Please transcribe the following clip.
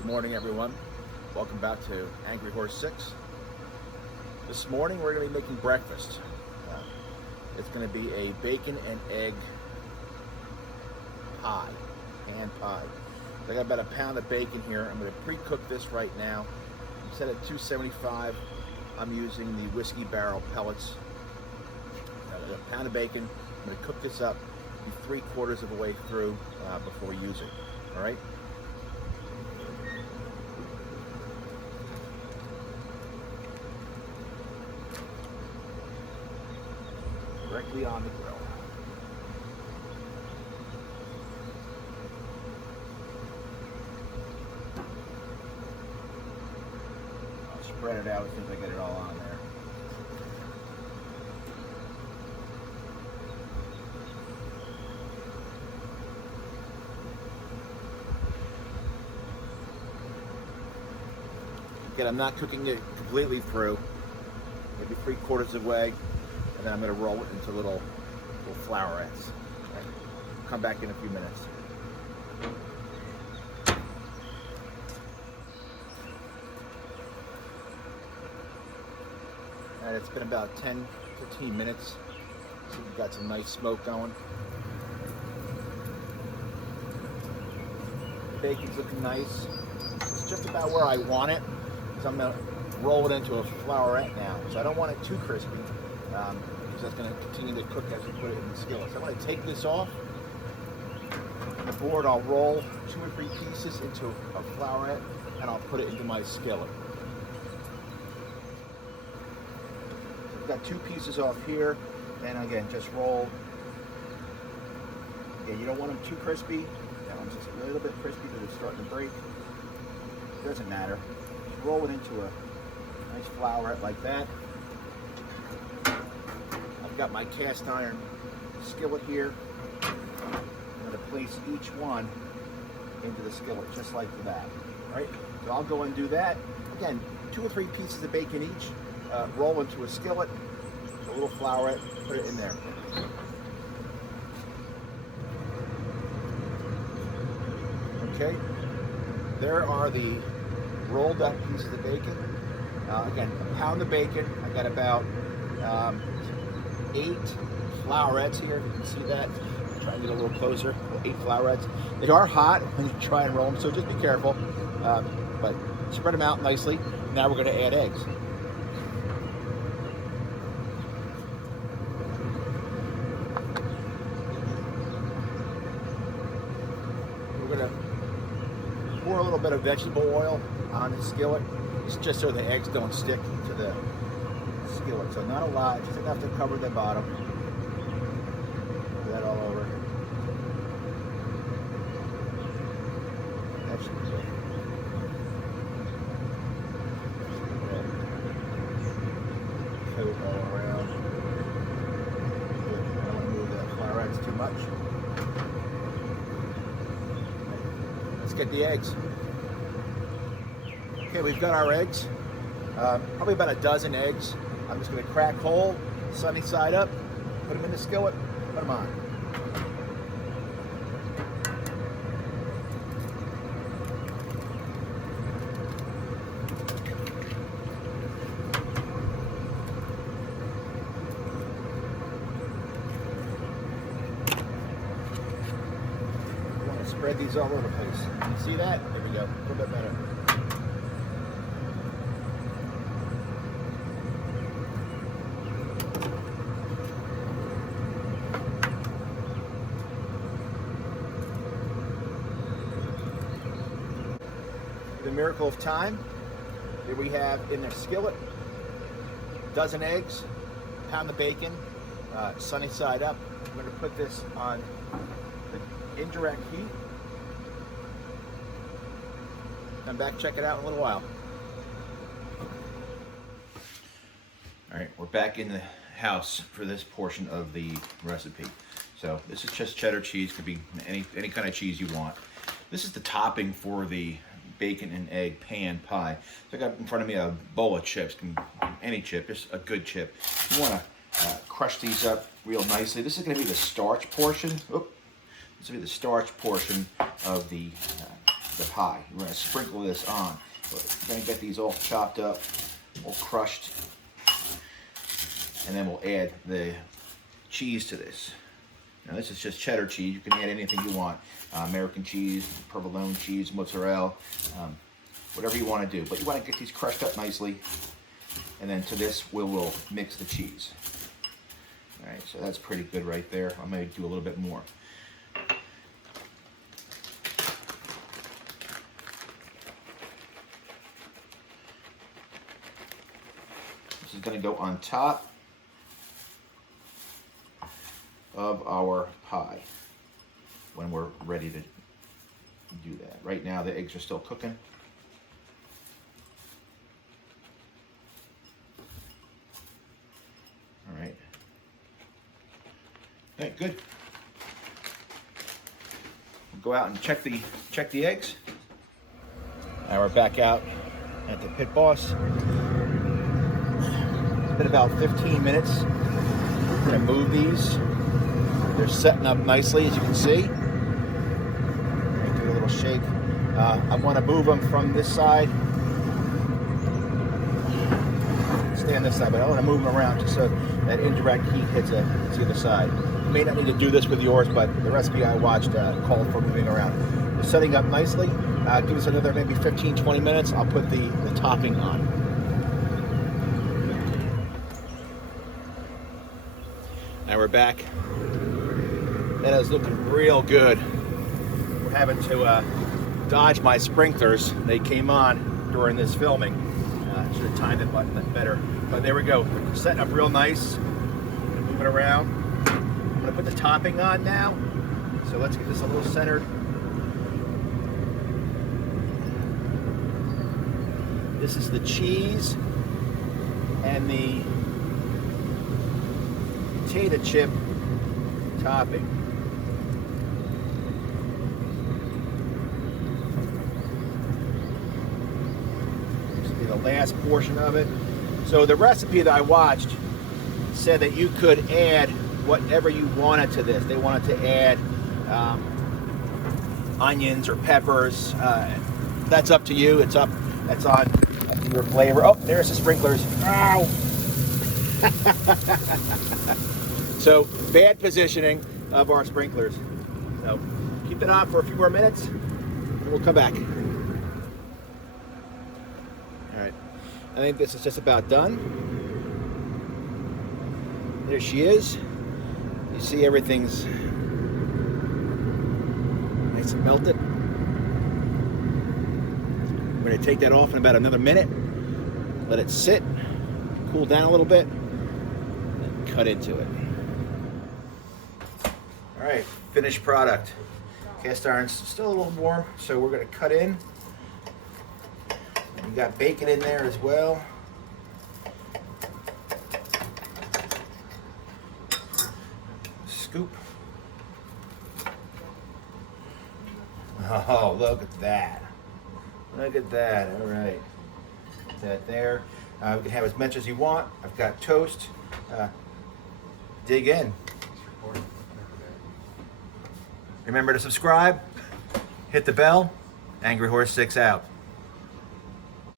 Good morning, everyone. Welcome back to Angry Horse 6. This morning we're going to be making breakfast. It's going to be a bacon and egg pie, pan pie. So I got about a pound of bacon here. I'm going to pre-cook this right now. I'm set at 275. I'm using the whiskey barrel pellets. Got a pound of bacon. I'm going to cook this up, be 3/4 of the way through before using. All right. Directly on the grill. I'll spread it out as soon as I get it all on there. Again, I'm not cooking it completely through, maybe 3/4 of the way. And then I'm going to roll it into little flowerets. Okay. Come back in a few minutes. And it's been about 10-15 minutes. So we've got some nice smoke going. The bacon's looking nice. It's just about where I want it. So I'm going to roll it into a flowerette now. So I don't want it too crispy. Because that's going to continue to cook as we put it in the skillet. So I'm going to take this off the board. I'll roll 2 or 3 pieces into a flowerette, and I'll put it into my skillet. I've got 2 pieces off here, and again, just roll. Again, you don't want them too crispy. That one's just a little bit crispy because it's starting to break. It doesn't matter. Just roll it into a nice flowerette like that. Got my cast iron skillet here. I'm going to place each one into the skillet just like that. All right, so I'll go and do that. Again, 2 or 3 pieces of bacon each. Roll into a skillet, a little flowerette, put it in there. Okay, there are the rolled up pieces of bacon. Again, a pound of bacon. I got about 8 flowerets here. You can see that. Try and get a little closer. 8 flowerets. They are hot when you try and roll them, so just be careful. But spread them out nicely. Now we're going to add eggs. We're going to pour a little bit of vegetable oil on the skillet. It's just so the eggs don't stick to the skillet. So not a lot, just enough to cover the bottom. Put that all over. That should be good. Coat all around. I don't want to move the flowerets too much. Let's get the eggs. Okay, we've got our eggs. Probably about a dozen eggs. I'm just going to crack whole, sunny side up, put them in the skillet, put them on. You want to spread these all over the place. You see that? There we go. A little bit better. The miracle of time. Here we have in the skillet, dozen eggs, pound of bacon, sunny side up. I'm going to put this on the indirect heat. Come back, check it out in a little while. All right, we're back in the house for this portion of the recipe. So this is just cheddar cheese, could be any kind of cheese you want. This is the topping for the bacon and egg pan pie. So I got in front of me a bowl of chips, any chip, just a good chip. You want to crush these up real nicely. This is going to be the starch portion. This will be the starch portion of the the pie. We're gonna sprinkle this on. We're gonna get these all chopped up, all crushed, and then we'll add the cheese to this. Now this is just cheddar cheese. You can add anything you want. American cheese, provolone cheese, mozzarella, whatever you want to do. But you want to get these crushed up nicely. And then to this, we'll mix the cheese. All right, so that's pretty good right there. I may do a little bit more. This is going to go on top of our pie when we're ready to do that. Right now, the eggs are still cooking. All right. All right, good. We'll go out and check the eggs. Now we're back out at the Pit Boss. It's been about 15 minutes. We're gonna move these. They're setting up nicely, as you can see. Do a little shake. I want to move them from this side. Stay on this side, but I want to move them around just so that indirect heat hits the other side. You may not need to do this with yours, but the recipe I watched called for moving around. They're setting up nicely. Give us another maybe 15-20 minutes. I'll put the topping on. Now we're back. That is looking real good. We're having to dodge my sprinklers. They came on during this filming. Should have timed it much better. But there we go. We're setting up real nice. Move it around. I'm going to put the topping on now. So let's get this a little centered. This is the cheese and the potato chip topping. The last portion of it. So the recipe that I watched said that you could add whatever you wanted to this. They wanted to add onions or peppers. That's up to you. It's up. That's on your flavor. Oh, there's the sprinklers. Ow! So bad positioning of our sprinklers. So keep it on for a few more minutes, and we'll come back. I think this is just about done. There she is. You see everything's nice and melted. We're going to take that off in about another minute. Let it sit, cool down a little bit, and cut into it. All right, finished product. Cast iron's still a little warm, so we're going to cut in. We got bacon in there as well. Scoop. Oh, look at that. Look at that. All right. Put that there. You can have as much as you want. I've got toast. Dig in. Remember to subscribe. Hit the bell. Angry Horse 6 out.